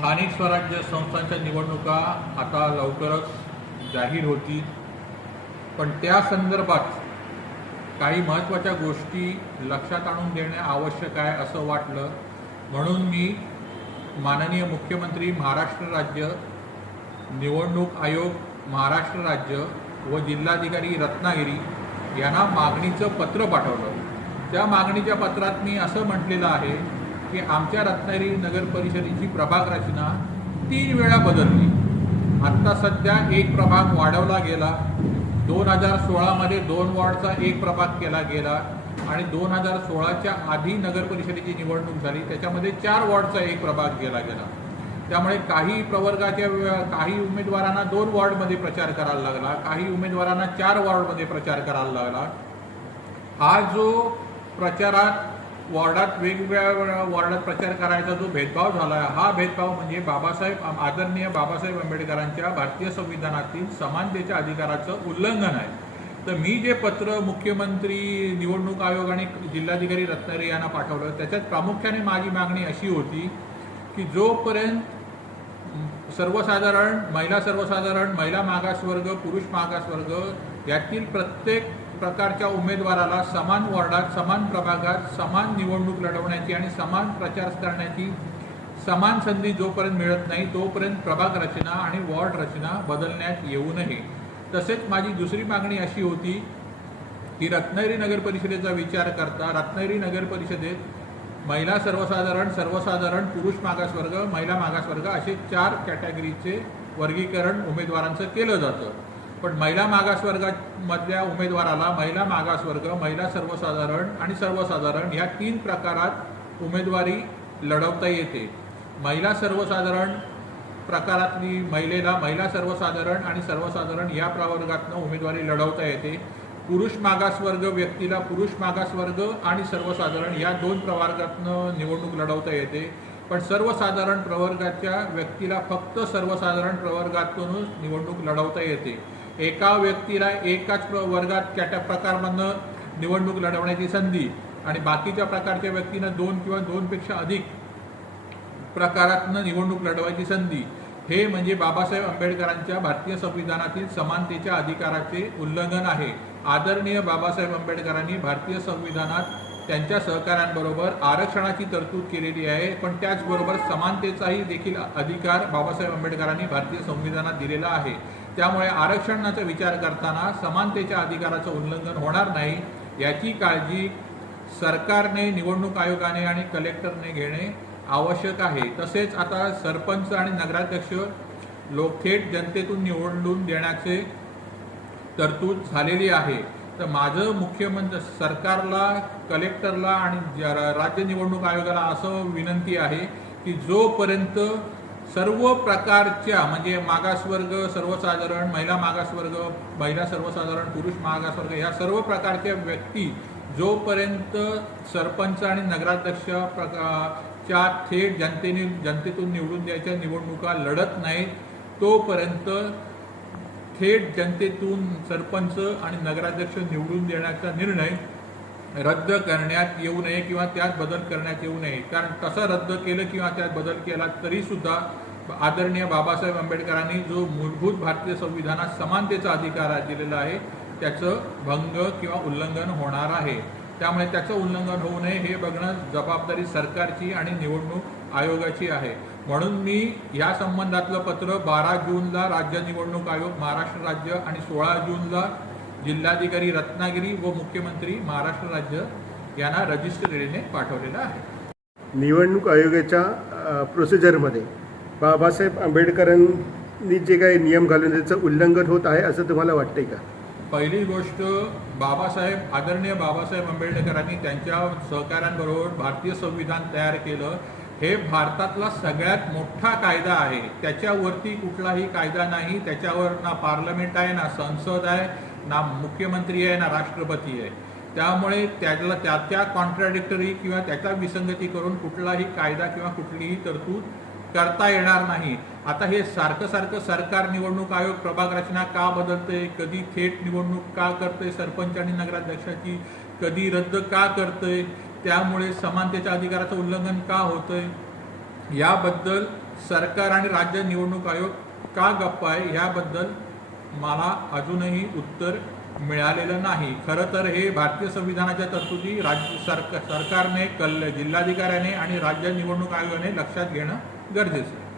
स्थानिक स्वराज्य संस्थांच्या निवडणुका आता लवकरच जाहीर होतील. पण त्या संदर्भात काही महत्त्वाच्या गोष्टी लक्षात आणून देणे आवश्यक आहे असं वाटलं. म्हणून मी माननीय मुख्यमंत्री महाराष्ट्र राज्य निवडणूक आयोग महाराष्ट्र राज्य व जिल्हाधिकारी रत्नागिरी यांना मागणीचं पत्र पाठवलं. त्या मागणीच्या पत्रात मी असं म्हटलेलं आहे की आमच्या रत्नागिरी नगर परिषदेची प्रभाग रचना तीन वेळा बदलली. आत्ता सध्या एक प्रभाग वाढवला गेला. दोन हजार सोळामध्ये दोन वॉर्डचा एक प्रभाग केला गेला आणि दोन हजार सोळाच्या आधी नगर परिषदेची निवडणूक झाली. त्याच्यामध्ये चार वॉर्डचा एक प्रभाग केला गेला. त्यामुळे काही प्रवर्गाच्या काही उमेदवारांना दोन वॉर्डमध्ये प्रचार करायला लागला. काही उमेदवारांना चार वॉर्डमध्ये प्रचार करायला लागला. हा जो प्रचारात वॉर्डात वेगवेगळ्या वॉर्डात प्रचार करायचा जो भेदभाव झाला आहे हा भेदभाव म्हणजे बाबासाहेब आदरणीय बाबासाहेब आंबेडकरांच्या भारतीय संविधानातील समानतेच्या अधिकाराचं उल्लंघन आहे. तर मी जे पत्र मुख्यमंत्री निवडणूक आयोग आणि जिल्हाधिकारी रत्नागिरी यांना पाठवलं त्याच्यात प्रामुख्याने माझी मागणी अशी होती की जोपर्यंत सर्वसाधारण महिला सर्वसाधारण महिला मागासवर्ग पुरुष मागासवर्ग यातील प्रत्येक प्रकारच्या उमेदवाराला समान वॉर्डात समान प्रभागात समान निवडणूक लढवण्याची आणि समान प्रचार करण्याची समान संधी जोपर्यंत मिळत नाही तोपर्यंत प्रभाग रचना आणि वॉर्ड रचना बदलण्यात येऊ नये. तसेच माझी दुसरी मागणी अशी होती की रत्नागिरी नगर परिषदेचा विचार करता रत्नागिरी नगर परिषदेत महिला सर्वसाधारण सर्वसाधारण पुरुष मागासवर्ग महिला मागासवर्ग असे चार कॅटेगरीचे वर्गीकरण उमेदवारांचं केलं जातं. पण महिला मागासवर्गामधल्या उमेदवाराला महिला मागासवर्ग महिला सर्वसाधारण आणि सर्वसाधारण या तीन प्रकारात उमेदवारी लढवता येते. महिला सर्वसाधारण प्रकारातली महिलेला महिला सर्वसाधारण आणि सर्वसाधारण या प्रवर्गातनं उमेदवारी लढवता येते. पुरुष मागासवर्ग व्यक्तीला पुरुष मागासवर्ग आणि सर्वसाधारण या दोन प्रवर्गातनं निवडणूक लढवता येते. पण सर्वसाधारण प्रवर्गाच्या व्यक्तीला फक्त सर्वसाधारण प्रवर्गातूनच निवडणूक लढवता येते. एका व्यक्तीला एकाच वर्गात कॅटा प्रकारमधनं निवडणूक लढवण्याची संधी आणि बाकीच्या प्रकारच्या व्यक्तींना दोन किंवा दोनपेक्षा अधिक प्रकारातनं निवडणूक लढवायची संधी. हे म्हणजे बाबासाहेब आंबेडकरांच्या भारतीय संविधानातील समानतेच्या अधिकाराचे उल्लंघन आहे. आदरणीय बाबासाहेब आंबेडकरांनी भारतीय संविधानात त्यांच्या सहकाऱ्यांबरोबर आरक्षणाची तरतूद केलेली आहे पण त्याचबरोबर समानतेचाही देखील अधिकार बाबासाहेब आंबेडकरांनी भारतीय संविधानात दिलेला आहे. त्यामुळे आरक्षणाचा विचार करताना समानतेच्या अधिकाराचं उल्लंघन होणार नाही याची काळजी सरकारने निवडणूक आयोगाने आणि कलेक्टरने घेणे आवश्यक आहे. तसेच आता सरपंच आणि नगराध्यक्ष लोक थेट जनतेतून निवडून देण्याचे तरतूद झालेली आहे. तर माझं मुख्यमंत्री सरकारला कलेक्टरला आणि राज्य निवडणूक आयोगाला असं विनंती आहे की जोपर्यंत सर्व प्रकारच्या म्हणजे मागासवर्ग सर्वसाधारण महिला मागासवर्ग महिला सर्वसाधारण पुरुष मागासवर्ग ह्या सर्व प्रकारच्या व्यक्ती जोपर्यंत सरपंच आणि नगराध्यक्ष प्रका च्या थेट जनतेने जनतेतून निवडून द्यायच्या निवडणुका लढत नाहीत तोपर्यंत थेट जनतेतून सरपंच आणि नगराध्यक्ष निवडून देण्याचा निर्णय रद्द करण्यात येऊ नये किंवा त्यात बदल करण्यात येऊ नये. कारण तसं रद्द केलं किंवा त्यात बदल केला तरीसुद्धा आदरणीय बाबासाहेब आंबेडकरांनी जो मूलभूत भारतीय संविधानात समानतेचा अधिकार दिलेला आहे त्याचं भंग किंवा उल्लंघन होणार आहे. त्यामुळे त्याचं उल्लंघन होऊ नये हे बघणं जबाबदारी सरकारची आणि निवडणूक आयोगाची आहे. म्हणून मी या संबंधातलं पत्र बारा जूनला राज्य निवडणूक आयोग महाराष्ट्र राज्य आणि सोळा जूनला जिल्हाधिकारी रत्नागिरी व मुख्यमंत्री महाराष्ट्र राज्य यांना रजिस्टरीने पाठवलेलं आहे. निवडणूक आयोगाच्या प्रोसिजरमध्ये बाबासाहेब आंबेडकरांनी जे काही नियम घालून त्याचं उल्लंघन होत आहे असं तुम्हाला वाटतंय का? पहिली गोष्ट बाबासाहेब आदरणीय बाबासाहेब आंबेडकरांनी त्यांच्या सहकाऱ्यांबरोबर भारतीय संविधान तयार केलं. हे भारतातला सगळ्यात मोठा कायदा आहे. त्याच्यावरती कुठलाही कायदा नाही. त्याच्यावर ना पार्लमेंट आहे ना संसद आहे. ना मुख्यमंत्री आहे ना राष्ट्रपती आहे. त्यामुळे त्याला त्या त्या कॉन्ट्राडिक्टरी किंवा त्याचा विसंगती करून कुठलाही कायदा किंवा कुठलीही तरतूद करता येणार नाही. आता हे सारखं सारखं सरकार निवडणूक आयोग प्रभाग रचना का बदलते कधी थेट निवडणूक का करते सरपंच आणि नगराध्यक्षाची कधी रद्द का करतंय त्यामुळे समानतेच्या अधिकाराचं उल्लंघन का होतंय याबद्दल सरकार आणि राज्य निवडणूक आयोग का गप्प आहे याबद्दल मला अजूनही उत्तर मिळालेलं नाही. खरं तर हे भारतीय संविधानाच्या तरतुदी राज्य सरकार सरकारने कल जिल्हाधिकाऱ्याने आणि राज्य निवडणूक आयोगाने लक्षात घेणं गरजेचं आहे.